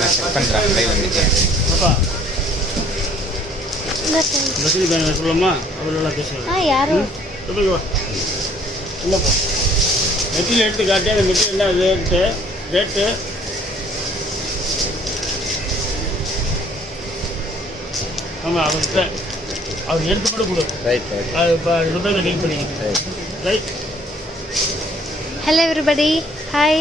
நான் செக் பண்ணுறேன் லைவ் வந்துட்டு. பஸ்ஸில் பேர் சொல்லலாமா? அவ்வளோ பேசுவாங்க. யாரும் இல்லைப்பா மெட்டீரியல் எடுத்து காட்டி அந்த மெட்டீரியல் என்ன ரேட்டு ஆமாம் அவர்கிட்ட அவர் எடுத்து மட்டும் கொடு. ரைட் அது இப்போ ரூபாய் டீல் பண்ணிக்கிட்டு right. Hello everybody. Hi.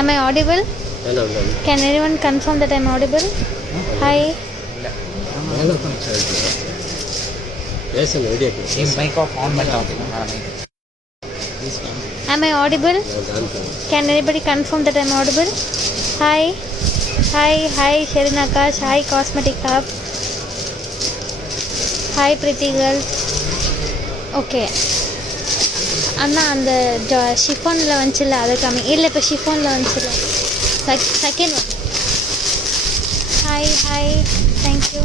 Am I audible? hello. Can anyone confirm that I'm audible? Hi. yes I'm ready. mic off on பண்ணிட்டோம். Am I audible? Can anybody confirm that I'm audible? Hi. Hi Sherin Akash. Hi Cosmetic Hub. Hi Pretty Girl. Okay. அண்ணா அந்த ஷிஃபானில் வந்துச்சுல்ல அதை கம்மி இல்லை இப்போ ஷிஃபானில் வந்துச்சுல்ல second one. Hi thank you.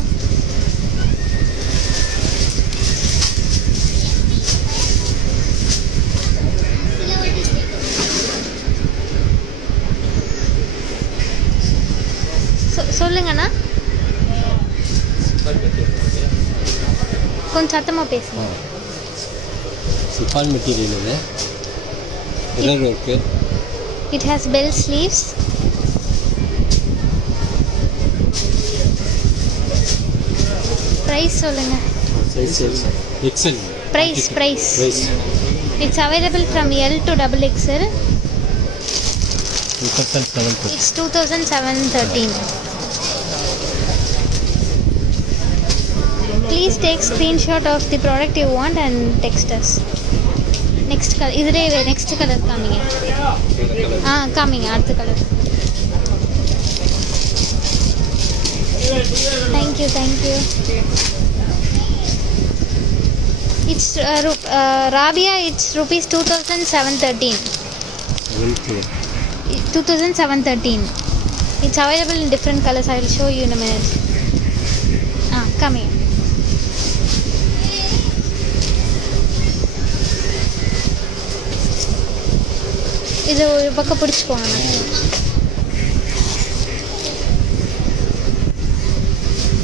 சொல்லுங்கண்ணா கொஞ்சம் சத்தமாக பேசுங்க. சிஃபான் மெட்டீரியல் இது mirror work. It has bell sleeves. Price சொல்லுங்க. Size XL. Price. It's available from L to XXL. 2007. It's 2007-13. Please take screenshot of the product you want and text us. Next color. Idre next color coming. Coming அடுத்த color. Thank you. It's Rabia. It's rupees 2007-13. 2007-13. It's available in different colors. I will show you in a minute. Come here. இது ஒரு பக்கம் பிடிச்சிக்கோங்க.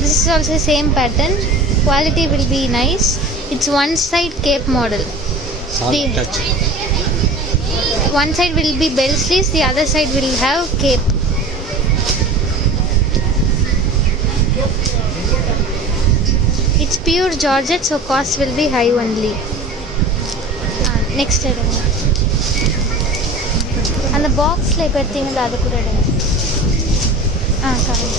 This is also the same pattern. Quality will be nice. It's one side cape model. One side will be bell sleeves, the other side will have cape. It's pure Georgette, so cost will be high only. Next item. And the box like எடுத்தீங்களா அது கூட எடுங்க. Correct.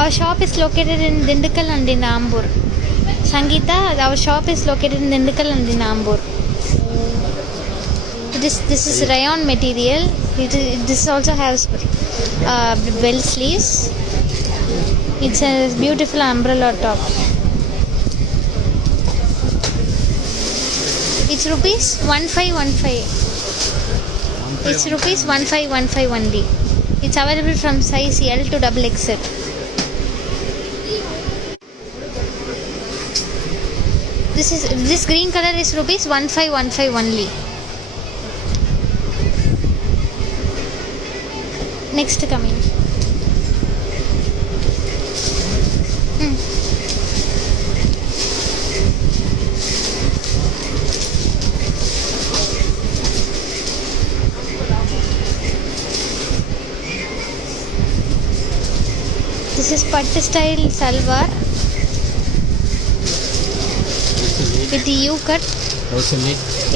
Our shop is located in Dindigul and in Ambur. Sangeeta, our shop is located in Dindigul and in Ambur. This is rayon material. This also has bell sleeves. It's a beautiful umbrella top. It's rupees 1515. It's rupees 1515 only. It's available from size L to XXL. This green color is rupees 1515 only. Next coming. This is pattu style salwar with the U cut.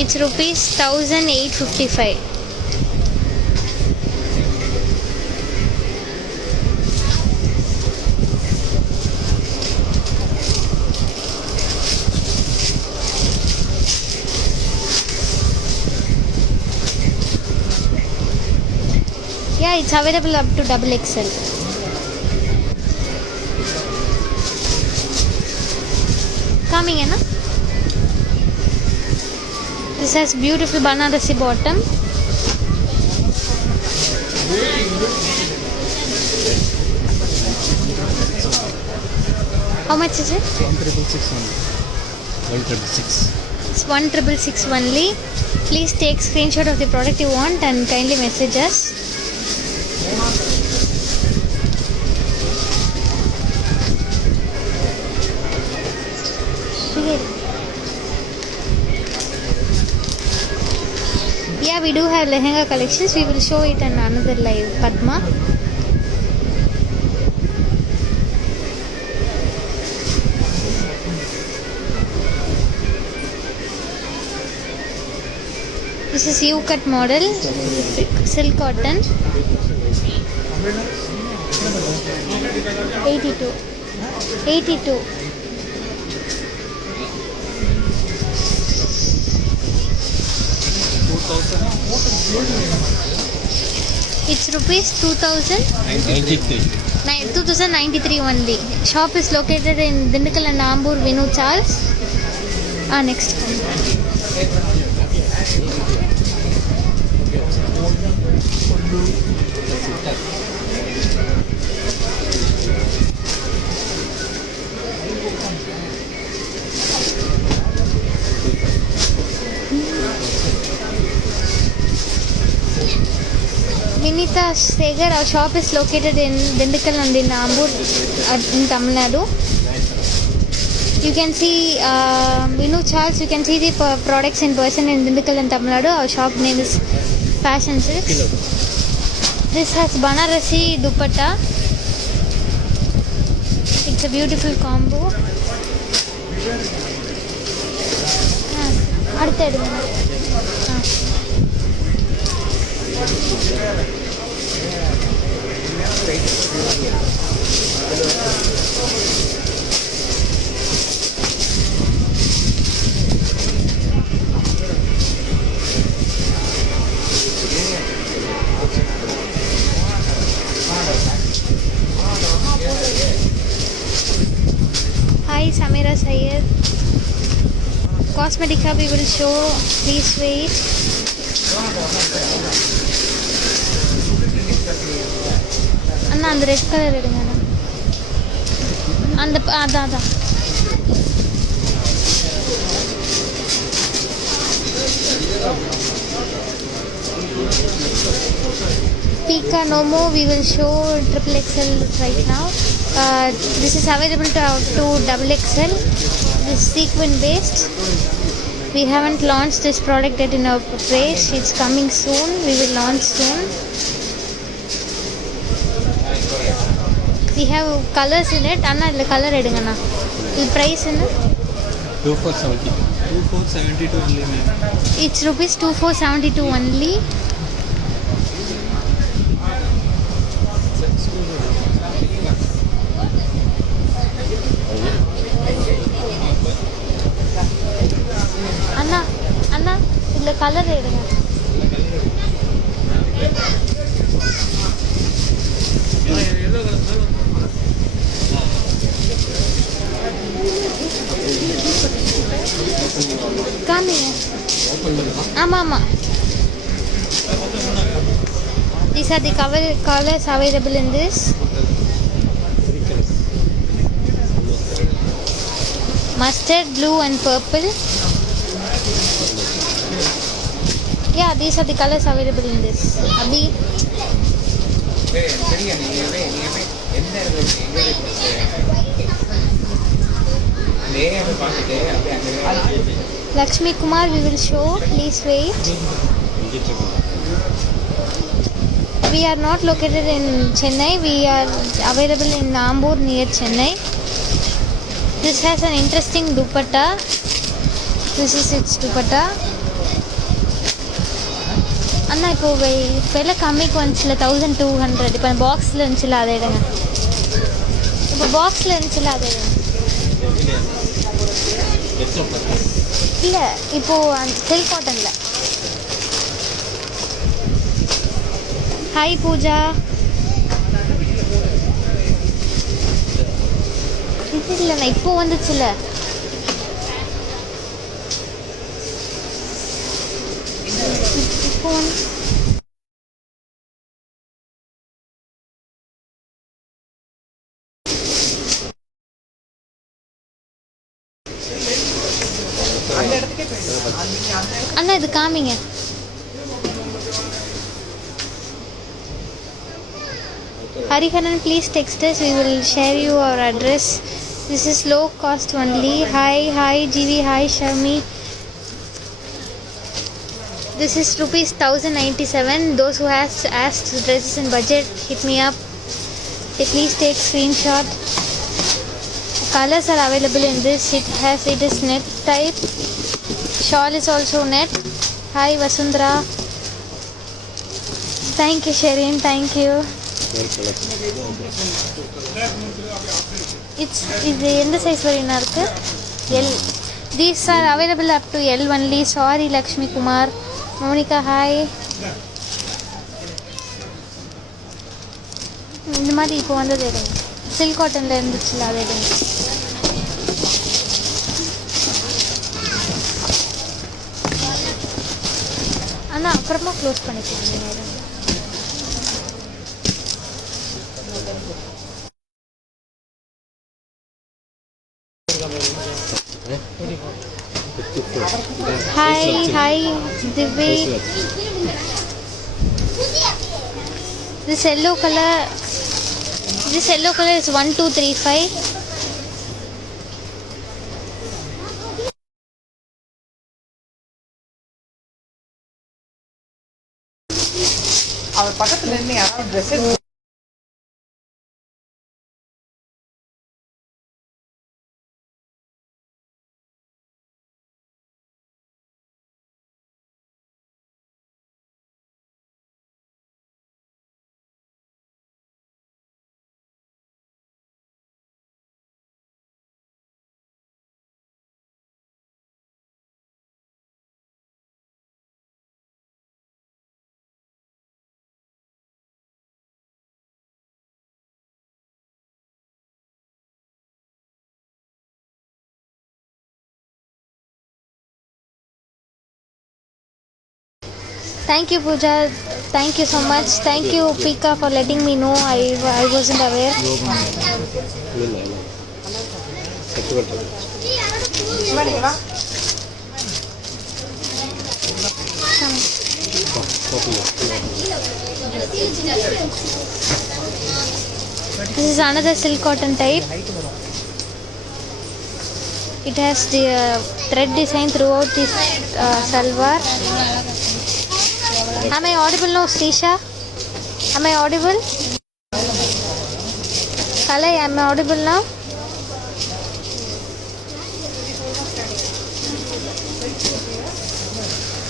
It's rupees 1855. Yeah, it's available up to XXL. Coming in. This has beautiful Banarasi bottom. How much is it? 1366. 1666. It's 1666 only. Please take screenshot of the product you want and kindly message us. Yeah, we do have lehenga collections. We will show it in another live, Padma. This is U-cut model, silk cotton. 82. 82. It's rupees 2093 only. Shop is located in Dindikal and Ambur, Vinu Charles. Next. Vinitha Segar, our shop is located in Dindikal and in Ambur in Tamil Nadu. You can see Vinu Charles, you can see the products in person in Dindikal and Tamil Nadu. Our shop name is Fashion Silks. This has Banarasi dupatta. It's a beautiful combo. அடுத்து எடுங்க. Hi Samira Sayed. Cosmetic hub we will show. Please wait. அண்ணா அந்த red colour எடுங்க அந்த அதான் Pika Nomo we will show XXL right now. This is available to XXL. This is sequin based. We haven't launched this product yet in our page. It's coming soon. We will launch soon. We have colors in it. Anna, the color edunga na. The price in it? 2472 only, ma'am. It's rupees 2472 only. Anna, the color edunga. Mama. These are the colors available in this. Mustard, blue and purple. Yeah, these are the colors available in this. Abhi. Lakshmi Kumar we will show. Please wait. We are not located in Chennai. We are available in Ambur near Chennai. This has an interesting dupatta. This is its dupatta. Anna இப்போ விலை கம்மிக்கு வந்துச்சுல 1200. இப்போ பாக்ஸில் இருந்துச்சுல அதை எடுங்க. இப்போ பாக்ஸில் இருந்துச்சுல அதை எடுங்க. இல்லை இப்போது சில்க் காட்டனில். ஹாய் பூஜா. இது இல்லைண்ணா இப்போ வந்துச்சுல. இப்போ வந்து அண்ணா இது காமிங்க. Hariharan, please text us. We will share you our address. This is low cost only. Hi GV, hi Sharmi. This is rupees 1097. Those who has asked dresses in budget, hit me up. Please take screenshot. Colors are available in this. It is net type. Shawl is also net. Hi Vasundhara. Thank you Sherin, thank you. இது எந்த size வரையும் இருக்கு? L. These are available up to L only. Sorry Lakshmi Kumar. Monica, hi. இந்த மாதிரி இப்போ வந்தது எடுங்க. Silk காட்டனில் இருந்துச்சுல அது எடுங்க. ஆனால் அப்புறமா க்ளோஸ் பண்ணிக்கலாம். Hi Divya. This yellow color is 1235. அவர் பக்கத்துல இருந்து யாராவது dress Thank you Pooja, thank you so much. Thank you Pika for letting me know. I wasn't aware. This is another silk cotton type. It has the thread design throughout this salwar. Am I audible now, Srisha? Am I audible? Kalai, am I audible now?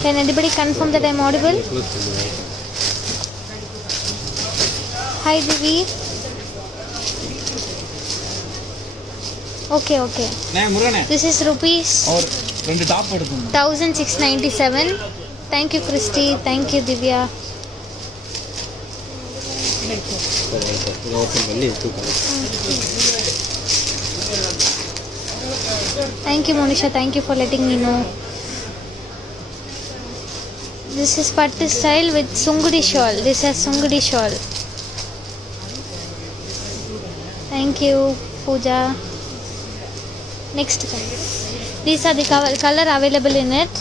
Can anybody confirm that I am audible? Hi Divi. Okay. This is rupees 1697. Thank you Christy, thank you Divya. Thank you Monisha, thank you for letting me know. This is pattu style with sungudi shawl. This has sungudi shawl. Thank you Pooja. Next, these are the color available in it.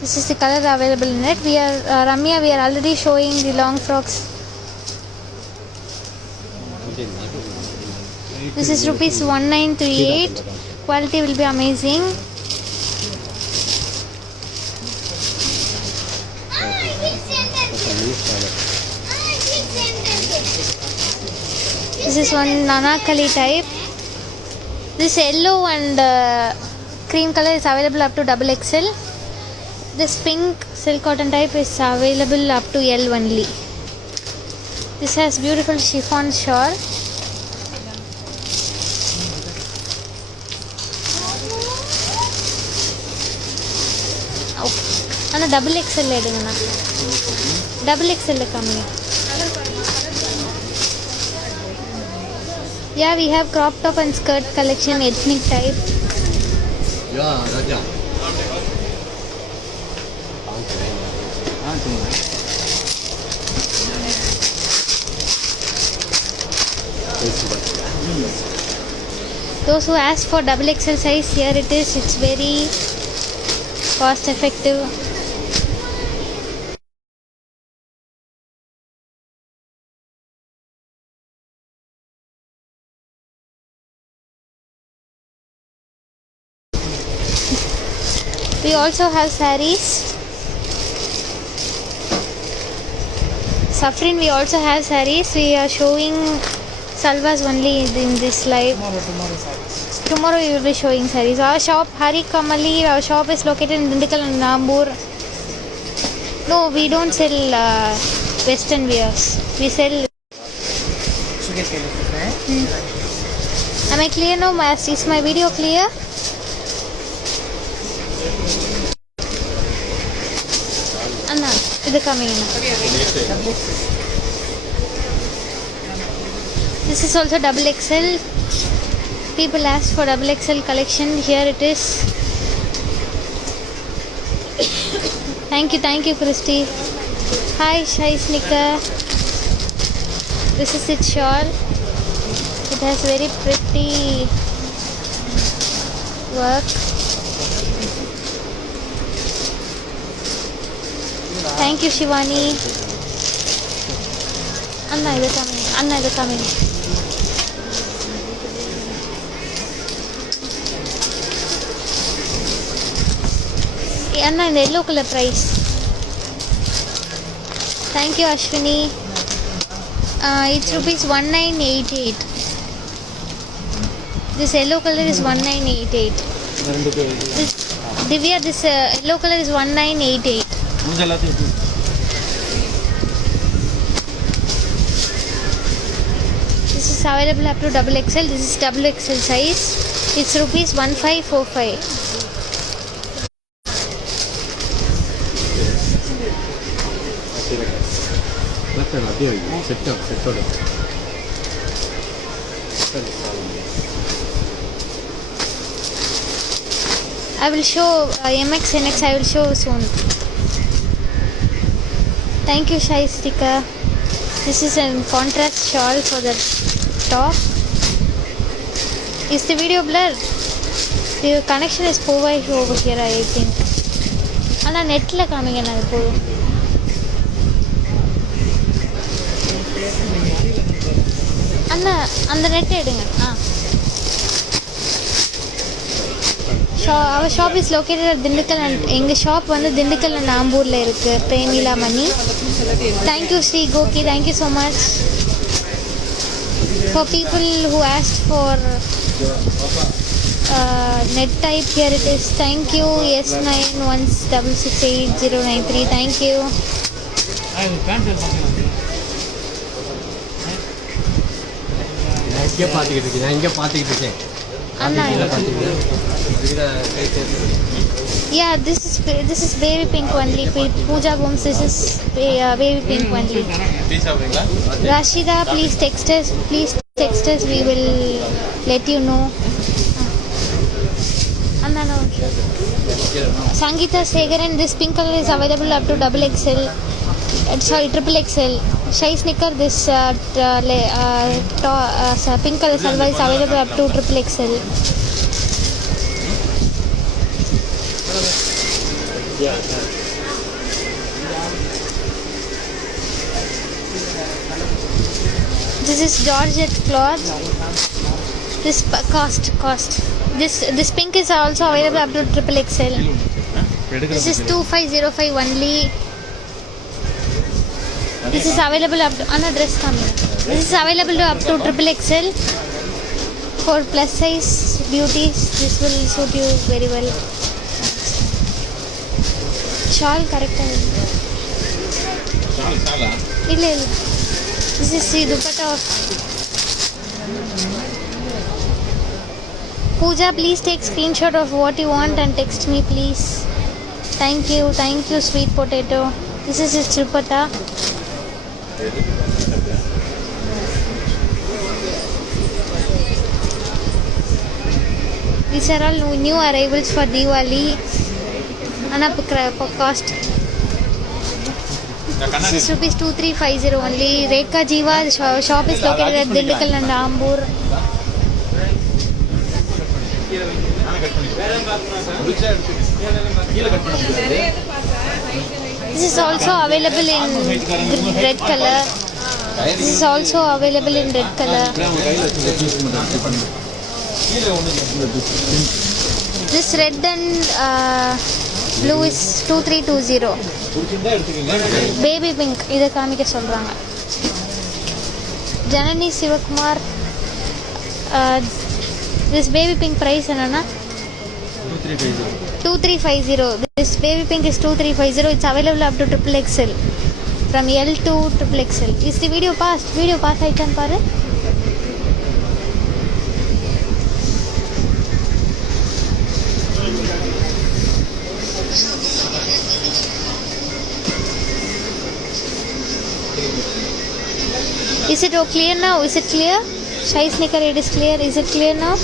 This is the color available in it. We are Ramya, we are already showing the long frocks. This is rupees 1938. Quality will be amazing. This is one Nanakali type. This yellow and cream color is available up to XXL. This pink silk cotton type is available up to L only. This has beautiful chiffon shawl. Okay. Ana XXL edunga. XXL kammiya. Yeah, we have crop top and skirt collection, ethnic type. Yeah, Raja. Those who ask for XXL size, here it is. It's very cost effective. We also have sarees. Safrin, we also have sarees. We are showing salwas only in this live. Tomorrow we will be showing sarees. Our shop, Hari Kamali, our shop is located in Dindikal and Nambur. No, we don't sell western wears. We sell. Am I clear now? Is my video clear? Anna, இது coming. This is also double XL. People asked for double XL collection. Here it is. Thank you, Christy. Hi, Shai Snicker. This is its shawl. It has very pretty work. Thank you, Shivani. Anna is coming. Anna in the yellow color price. Thank you, Ashwini. It's rupees 1988. This yellow color is 1988. Divya, this yellow color is 1988. This is available up to double XL. This is double XL size. It's rupees 1545. I will show MX NX. I will show soon. Thank you, Shai Sticker. This is a contrast shawl for the top. Is the video blurred? The connection is poor over here, I think. Anna net la coming in poor. Anna, and the net edunga. Our shop is located at Dindikal and enga shop vandu Dindikal and Ambur la irukku. Premila Mani. Thank you, Sri Goki. Thank you so much. For people who asked for net type, here it is. Thank you. S91668093. Thank you. Anna. Yeah, this is baby pink only. Pooja Booms, this is baby pink only. Rashida, please text us. We will let you know. Anna, no. Sangeeta Segaran, this pink color is available up to double XL. Sorry, triple XL. Shai Snicker, this pink color salwa is available up to triple XL. This is Georgette cloth. This cost. This pink is also available up to triple XL. This is 2505 only. This is available up to Anna dress coming. This is available up to triple XL. For plus size beauties, this will suit you very well. Shawl correct. Illa. This is the dupatta of Pooja. Please take screenshot of what you want and text me, please. Thank you, sweet potato. This is its dupatta. These are all new arrivals for Diwali. Anna cost. This is rupees 2350 only. Rekha Jiva, the shop is located at Dindikal and Ambur. This is also available in red color. This is also available in red color. This red and blue is 2320. Baby pink. இதை காமிக்க சொல்றாங்க. Janani Sivakumar. This baby pink price என்னன்னா 2350. This baby pink is 2350. It's available up to triple XL. From L to triple XL. Is the video passed? Video pass ஆயிட்டான்னு பாரு. Is it clear now? Is it clear? Shy sneaker, it is clear. Is it clear now?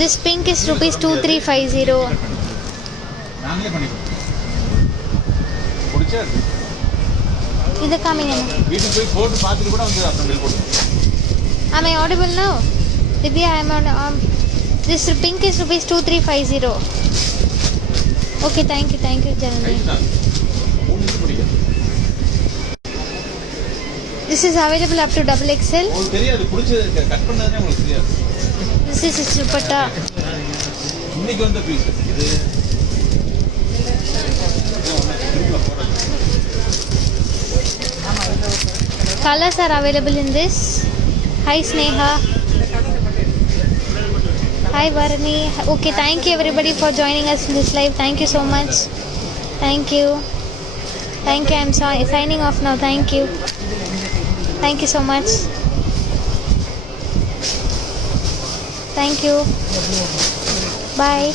This pink is rupees 2350. இது காமிங்க. வீட்டுக்கு போய் போட்டு பார்த்துட்டு கூட வந்து அப்புறம் பில் போடுங்க. Am I audible now? Divya, I am on. This pink is rupees 2350. Okay, thank you, Janani. This is available up to double XL. உங்களுக்கு தெரியாது புடிச்சது கட் பண்ணாதே உங்களுக்கு தெரியாது. This is dupatta. இன்னைக்கு வந்த பீஸ் இது. Colors are available in this. Hi Sneha. Hi Varani. Okay, thank you everybody for joining us in this live. Thank you so much. Thank you. I'm signing off now. Thank you. Thank you so much. Thank you. Bye.